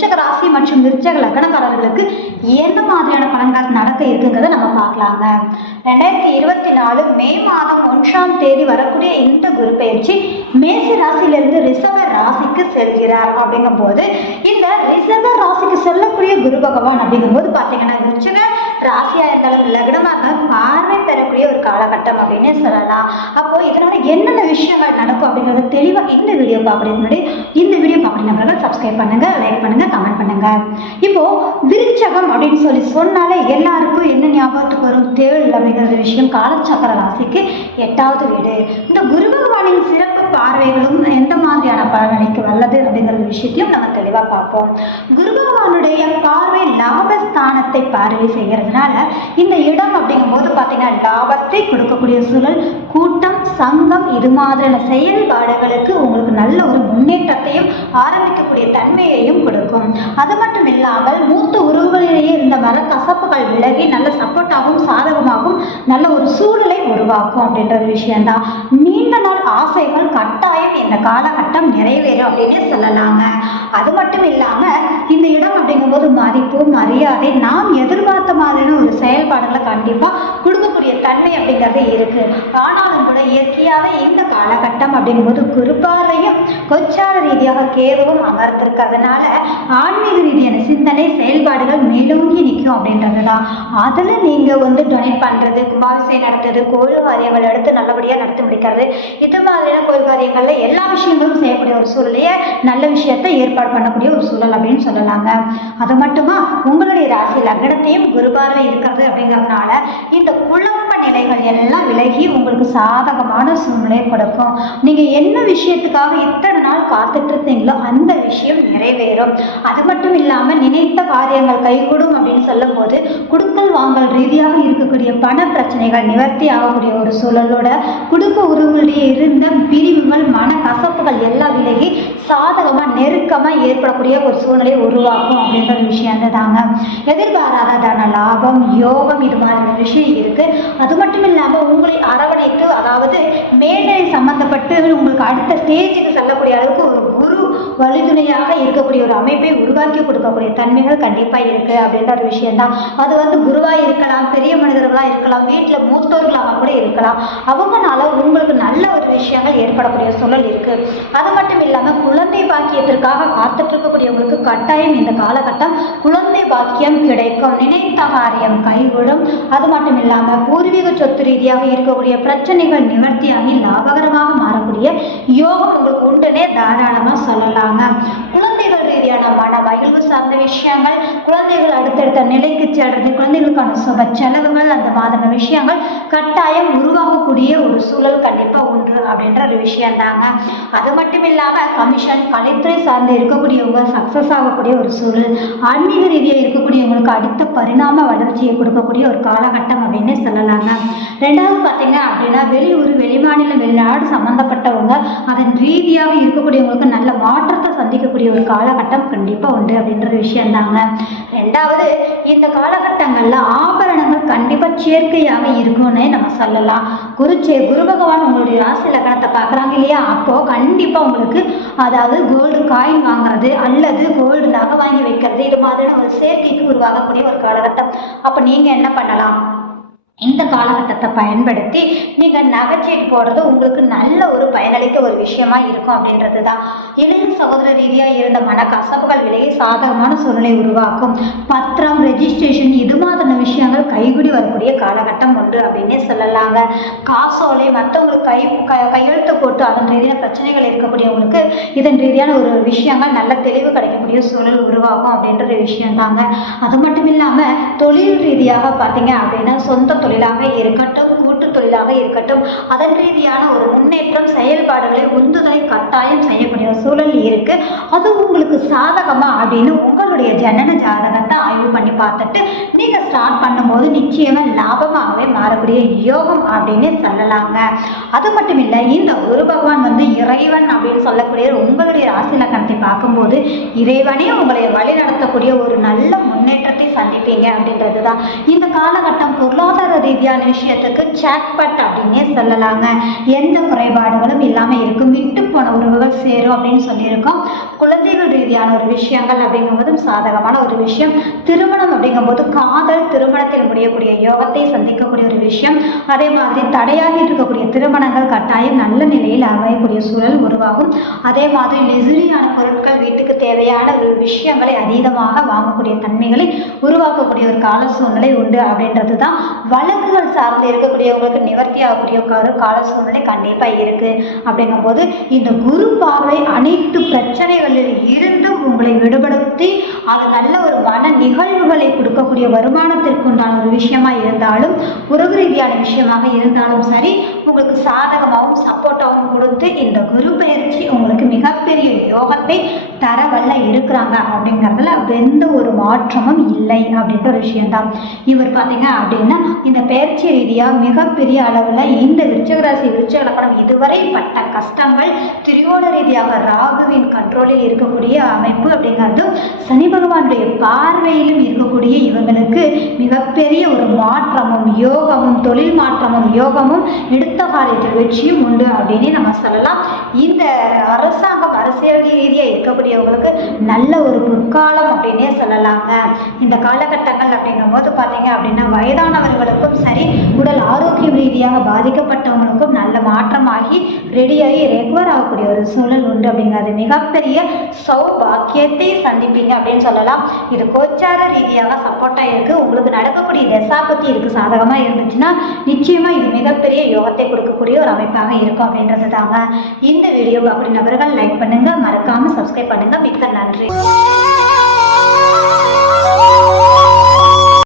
விருச்சக ராசி மற்றும் விருச்சக லக்னக்காரர்களுக்கு எந்த மாதிரியான பலன்கள் நடக்க இருக்குங்கிறத நம்ம பார்க்கலாங்க. ரெண்டாயிரத்தி இருபத்தி நாலு மே மாதம் ஒன்றாம் தேதி வரக்கூடிய இந்த குரு பயிற்சி மேசி ராசியிலிருந்து ரிஷப ராசிக்கு செல்கிறார் அப்படிங்கும் போது இந்த ரிஷப ராசிக்கு செல்லக்கூடிய குரு பகவான் அப்படிங்கும் போது பார்த்தீங்கன்னா விருச்சக ராசியா இருந்தாலும் லக்னமாக இருந்தாலும் பார்வை பெறக்கூடிய ஒரு காலகட்டம் அப்படின்னு சொல்லலாம். அப்போ இதனால என்னென்ன விஷயங்கள் நடக்கும் அப்படிங்கறத தெளிவாக இந்த வீடியோ பார்க்கறதுக்கு முன்னாடி இந்த வீடியோ பார்க்குறீங்க சப்ஸ்கிரைப் பண்ணுங்க லைக் பண்ணுங்க கமெண்ட் பண்ணுங்க. இப்போ விருச்சகம் அப்படின்னு சொல்லி சொன்னாலே எல்லாருக்கும் என்ன ஞாபகத்துக்கு வரும்? தேள் அப்படிங்கிற விஷயம். காலச்சக்கர ராசிக்கு எட்டாவது வீடு. இந்த குரு பகவானின் சிறப்பு பார்வைகளும் பலனளிக்கு வல்லது அப்படிங்கிற விஷயத்தையும் நம்ம தெளிவாக பார்ப்போம். குரு பகவானுடைய பார்வை லாபஸ்தானத்தை பார்வை செய்கிறதுனால இந்த இடம் அப்படிங்கும்போது பார்த்தீங்கன்னா லாபத்தை கொடுக்கக்கூடிய சூழல் கூட்டம் சங்கம் இது மாதிரியான செயல்பாடுகளுக்கு உங்களுக்கு நல்ல ஒரு முன்னேற்றத்தையும் ஆரம்பிக்கக்கூடிய தன்மையையும் கொடுக்கும். அது மட்டும் இல்லாமல் மூத்த உறவுகளிலேயே இருந்த மர கசப்புகள் விலகி நல்ல சப்போர்ட்டாகவும் சாதகமாகவும் நல்ல ஒரு சூழலை உருவாக்கும் அப்படின்ற ஒரு விஷயம்தான். நீண்ட நாள் ஆசைகள் கட்டாயம் இந்த காலகட்டம் நிறைவேறும் அப்படின்னு சொல்லலாங்க. அது மட்டும் இல்லாமல் இந்த இடம் அப்படிங்கும்போது மதிப்பு மரியாதை நாம் எதிர்பார்த்த மாதிரியான ஒரு செயல்பாடுகளை கண்டிப்பாக கொடுக்கக்கூடிய தன்மை அப்படிங்கிறது இருக்கு. ஆனாலும் கூட இயற்கையாகவே இந்த காலகட்டம் அப்படிங்கும்போது குருபார்வையும் கொச்சார ரீதியாக கேதுவும் அமர்ந்திருக்கிறதுனால ஆன்மீக ரீதியான சிந்தனை செயல்பாடுகள் முடியும் அப்படின்றது தான் அதில் நீங்கள் வந்து டொனேட் பண்ணுறது கும்பாபிஷேகம் நடத்துறது கோயில் காரியங்கள் எடுத்து நல்லபடியாக நடத்தி முடிக்கிறது இது மாதிரியான கோயில் காரியங்களில் எல்லா விஷயங்களும் செய்யக்கூடிய ஒரு சூழலையே நல்ல விஷயத்தை ஏற்பாடு பண்ணக்கூடிய ஒரு சூழல் அப்படின்னு சொல்லலாங்க. அது மட்டுமா? உங்களுடைய ராசி லக்னத்தையும் குருபார்வை இருக்கிறது அப்படிங்கிறதுனால இந்த குழப்ப நிலைகள் எல்லாம் விலகி உங்களுக்கு சாதகமான சூழ்நிலை கொடுக்கும். நீங்கள் என்ன விஷயத்துக்காக இத்தனை நாள் காத்துட்டு இருந்தீங்களோ அந்த விஷயம் நிறைவேறும். அது மட்டும் இல்லாமல் நினைத்த காரியங்கள் கைகூடும் அப்படின்னு சொல்ல சொல்லும்போது குடுக்கல் வாங்கல் ரீதியாக இருக்கக்கூடிய பண பிரச்சனைகள் நிவர்த்தி ஆகக்கூடிய ஒரு சூழலோட குடும்ப உறவுகளிடையே இருந்த பிரிவுகள் மன கசப்புகள் எல்லாம் விலகி சாதகமாக நெருக்கமாக ஏற்படக்கூடிய ஒரு சூழ்நிலை உருவாக்கும் அப்படின்ற ஒரு விஷயம் தாங்க எதிர்பாராத தன லாபம் யோகம் இது மாதிரியான விஷயம் இருக்கு. அது மட்டும் இல்லாமல் உங்களை அரவணைத்து அதாவது மேல்நிலை சம்மந்தப்பட்ட அடுத்த ஸ்டேஜுக்கு செல்லக்கூடிய அளவுக்கு ஒரு குரு வழிதுணையாக இருக்கக்கூடிய ஒரு அமைப்பை உருவாக்கி கொடுக்கக்கூடிய தன்மைகள் கண்டிப்பாக இருக்கு அப்படின்ற ஒரு விஷயம்தான். அது வந்து குருவாக இருக்கலாம் பெரிய மனிதர்களாக இருக்கலாம் வீட்டில் மூத்தோர்களாக கூட இருக்கலாம். அவங்கனால உங்களுக்கு நல்ல ஒரு விஷயங்கள் ஏற்படக்கூடிய சூழல் இருக்கு. அது மட்டும் இல்லாமல் குழந்தை பாக்கியத்திற்காக காத்துட்டு இருக்கக்கூடியவங்களுக்கு கட்டாயம் இந்த காலகட்டம் குழந்தை பாக்கியம் கிடைக்கும். நினைத்த காரியம் கைவிடும். அது மட்டும் இல்லாமல் பூர்வீக சொத்து ரீதியாக இருக்கக்கூடிய பிரச்சனைகள் நிவர்த்தியாகி லாபகரமாக மாறக்கூடிய யோகம் உங்களுக்கு உண்டுன்னே தாராளமாக சொல்லலாங்க. குழந்தைகள் ரீதியான மன மகிழ்வு சார்ந்த விஷயங்கள் குழந்தைகள் அடுத்தடுத்த நிலைக்கு செல்றது குழந்தைகளுக்கான சுப செலவுகள் அந்த மாதிரியான விஷயங்கள் கட்டாயம் உருவாகக்கூடிய ஒரு சூழல் கண்டிப்பாக உண்டு அப்படின்ற ஒரு விஷயம் தாங்க. அது மட்டும் இல்லாமல் கமிஷன் கலைத்துறை சார்ந்து இருக்கக்கூடியவங்க சக்ஸஸ் ஆகக்கூடிய ஒரு சூழல் ஆன்மீக ரீதியாக இருக்கக்கூடியவங்களுக்கு அடுத்த பரிணாம வளர்ச்சியை கொடுக்கக்கூடிய ஒரு காலகட்டம் அப்படின்னு சொல்லலாங்க. ரெண்டாவது பார்த்தீங்க அப்படின்னா வெளியூர் வெளிமாநில வெளிநாடு சம்மந்தப்பட்டவங்க அதன் ரீதியாக இருக்கக்கூடியவங்களுக்கு நல்ல மாற்றத்தை சந்திக்கக்கூடிய ஒரு காலகட்டம் கண்டிப்பாக உண்டு அப்படின்ற விஷயம் தாங்க. ரெண்டாவது இந்த காலகட்டங்களில் ஆபரணங்கள் கண்டிப்பாக சேர்க்கையாக இருக்கும்னே நம்ம சொல்லலாம். குருச்சே குரு பகவான் உங்களுடைய ராசி லக்கணத்தை பார்க்குறாங்க இல்லையா? அப்போது கண்டிப்பாக உங்களுக்கு அதாவது கோல்டு காயின் வாங்குறது அல்லது கோல்டு நகை வாங்கி வைக்கிறது இது மாதிரியான ஒரு சேர்க்கைக்கு உருவாகக்கூடிய ஒரு காலகட்டம். அப்போ நீங்கள் என்ன பண்ணலாம்? இந்த காலகட்டத்தை பயன்படுத்தி நீங்கள் நகைச்சீட்டு போடுறது உங்களுக்கு நல்ல ஒரு பயனளிக்க ஒரு விஷயமா இருக்கும் அப்படின்றது தான் இளைய சகோதர ரீதியாக இருந்த மனக்கசப்புகள் விலகி சாதகமான சூழ்நிலை உருவாக்கும். பத்திரம் ரெஜிஸ்ட்ரேஷன் இது மாதிரியான விஷயங்கள் கைகூடி வரக்கூடிய காலகட்டம் உண்டு அப்படின்னே சொல்லலாங்க. காசோலை மற்றவங்களுக்கு கை க கையெழுத்து போட்டு அதன் ரீதியான பிரச்சனைகள் இருக்கக்கூடியவங்களுக்கு இதன் ரீதியான ஒரு விஷயங்கள் நல்ல தெளிவு கிடைக்கக்கூடிய சூழல் உருவாகும் அப்படின்ற ஒரு விஷயம் தாங்க அது மட்டும் இல்லாமல் தொழில் ரீதியாக பார்த்தீங்க அப்படின்னா சொந்த தொழிலாக இருக்கட்டும் கூட்டு தொழிலாக இருக்கட்டும் அதன் ரீதியான ஒரு முன்னேற்றம் செயல்பாடுகளை உந்துதலை கட்டாயம் செய்யக்கூடிய ஒரு சூழல் இருக்கு. அது உங்களுக்கு சாதகமா அப்படின்னு உங்களுடைய ஜனன ஜாதகத்தை ஆய்வு பண்ணி பார்த்துட்டு நீங்க ஸ்டார்ட் பண்ணும்போது நிச்சயமா லாபமாகவே மாறக்கூடிய யோகம் அப்படின்னு சொல்லலாங்க. அது மட்டும் இல்லை இந்த குரு பகவான் வந்து இறைவன் அப்படின்னு சொல்லக்கூடிய உங்களுடைய ராசி லக்கணத்தை பார்க்கும்போது இறைவனே உங்களை வழி நடத்தக்கூடிய ஒரு நல்ல முன்னேற்றத்தை சந்திப்பீங்க அப்படின்றது தான் இந்த காலகட்டம் பொருளாதார ரீதியான விஷயத்துக்கு சாக்பட் அப்படின்னே சொல்லலாங்க. எந்த குறைபாடுகளும் இல்லாமல் இருக்கும் விட்டு போன உறவுகள் சேரும் அப்படின்னு சொல்லியிருக்கோம். குழந்தைகள் ரீதியான ஒரு விஷயங்கள் அப்படிங்கும்போதும் சாதகமான ஒரு விஷயம். திருமணம் அப்படிங்கும்போது காதல் திருமணத்தில் முடியக்கூடிய யோகத்தை சந்திக்கக்கூடிய ஒரு விஷயம். அதே மாதிரி தடையாக இருக்கக்கூடிய திருமணங்கள் கட்டாயம் நல்ல நிலையில் அமையக்கூடிய சூழல் உருவாகும். அதே மாதிரி லெசுரியான பொருட்கள் வீட்டுக்கு தேவையான ஒரு விஷயங்களை அதீதமாக வாங்கக்கூடிய தன்மைகளை உருவாக்கக்கூடிய ஒரு கால சூழ்நிலை உண்டு அப்படின்றது தான் வழக்குகள் சார்ந்து இருக்கக்கூடியவங்களுக்கு நிவர்த்தி ஆகக்கூடிய ஒரு கால சூழ்நிலை கண்டிப்பாக இருக்குது அப்படிங்கும்போது இந்த குரு பார்வை அனைத்து பிரச்சனைகளில் இருந்தும் உங்களை விடுபடுத்தி அது நல்ல ஒரு மன நிகழ்வுகளை கொடுக்கக்கூடிய வருமானத்திற்குண்டான ஒரு விஷயமா இருந்தாலும் உறவு ரீதியான விஷயமாக இருந்தாலும் சரி உங்களுக்கு சாதகமாகவும் சப்போர்ட்டாகவும் கொடுத்து இந்த குரு பயிற்சி உங்களுக்கு மிகப்பெரிய யோகத்தை தர வல்ல இருக்கிறாங்க அப்படிங்கிறதுல எந்த ஒரு மாற்றமும் இல்லை அப்படின்ற ஒரு விஷயம்தான். இவர் பார்த்தீங்க அப்படின்னா இந்த பயிற்சி ரீதியாக மிகப்பெரிய அளவில் இந்த விருச்சகராசி ராசி விருச்சிக இதுவரை பட்ட கஷ்டங்கள் திரிகோண ரீதியாக ராகுவின் கண்ட்ரோலில் இருக்கக்கூடிய அமைப்பு அப்படிங்கிறது சனி பகவானுடைய பார்வையிலும் இருக்கக்கூடிய இவங்களுக்கு மிகப்பெரிய ஒரு மாற்றமும் யோகமும் தொழில் மாற்றமும் யோகமும் எடுத்து காரியத்தில் வெற்றியும் உண்டு அப்படின்னு நம்ம சொல்லலாம். இந்த அரசாங்கம் அரசியல் ரீதியாக இருக்கக்கூடியவங்களுக்கு நல்ல ஒரு பொற்காலம் அப்படின்னே சொல்லலாங்க. இந்த காலகட்டங்கள் அப்படிங்கும்போது பார்த்தீங்க அப்படின்னா வயதானவர்களுக்கும் சரி உடல் ஆரோக்கியம் ரீதியாக பாதிக்கப்பட்டவங்களுக்கும் மாற்றமாகி ரெடியாகி ரெகுவர் ஆகக்கூடிய ஒரு சூழல் உண்டு அப்படிங்கிறது. மிகப்பெரிய சௌபாக்கியத்தை சந்திப்பீங்க அப்படின்னு சொல்லலாம். இது கோச்சார ரீதியாக சப்போர்ட்டாக இருக்குது உங்களுக்கு நடக்கக்கூடிய தசாபத்தி இருக்குது சாதகமாக இருந்துச்சுன்னா நிச்சயமாக இது மிகப்பெரிய யோகத்தை கொடுக்கக்கூடிய ஒரு அமைப்பாக இருக்கும் அப்படின்றது தாங்க. இந்த வீடியோ அப்படி நபர்கள் லைக் பண்ணுங்கள் மறக்காமல் சப்ஸ்கிரைப் பண்ணுங்கள் மிக்க நன்றி.